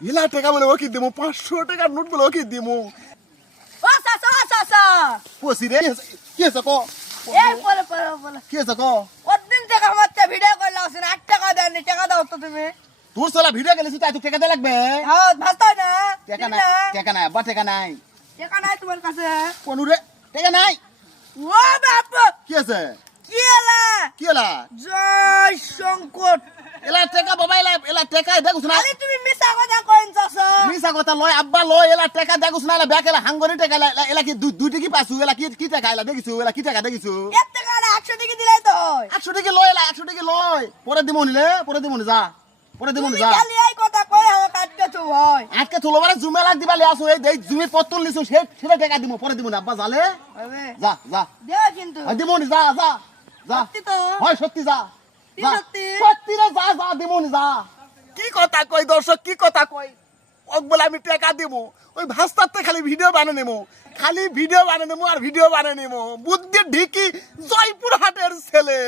এলা টাকা বলে ওকে দিমু 500 টাকার নোট বলে ওকে দিমু ও চাচা পসি রে কি আছে কো এই বলে কি আছে কো কতদিন থেকে আমার তে ভিডিও কইলা আছে 8 টাকা দেননি টাকা দাও তো তুমি তোর সালা ভিডিও গেলেছিস তাই তো টাকা দে লাগবে হ্যাঁ ভালো না টাকা নাই বা টাকা নাই টাকা নাই তোমার কাছে কোন রে টাকা নাই ও বাপ কি আছে কি এলা কি এলা জয় সংকট এলা টাকা বাবা এলা টাকা দেখুছ না খালি তুমি মিছা কথা কইন চাচা মিছা কথা লয় আব্বা লয় এলা টাকা দেখুছ না এলা ব্যাক এলা হাঙ্গরি টাকা এলা কি দুই টাকা পাছু এলা কি টাকা এলা দেখিছো এলা কি টাকা দেখিছো এত টাকা 100 টাকা দিলাই তো 100 টাকা লয় এলা 100 টাকা লয় পরে দিমু নিলে পরে দিমু যা পরে দিমু তুমি যা খালি এই কথা কই আমার কাটকে তো ভাই আজকে চলো বারে জুমে লাগ দিবা লিয়াছো এই জুমে পত্তর লিছো সেটা টাকা দিমু পরে দিমু না আব্বা জালে আরে যা দে কিন্তু দিমু যা সত্যি তো হয় সত্যি যা সত্যি সত্যি রে যা দিমু যা কি কথা কই দর্শক কি কথা কই ওক বলে আমি টাকা দিমু ওই ভাস্তাতে খালি ভিডিও বানাই নেমু খালি ভিডিও বানাই নেমু আর ভিডিও বানাই নেমু বুদ্ধি ঢিকি জয়পুর হাটের ছেলে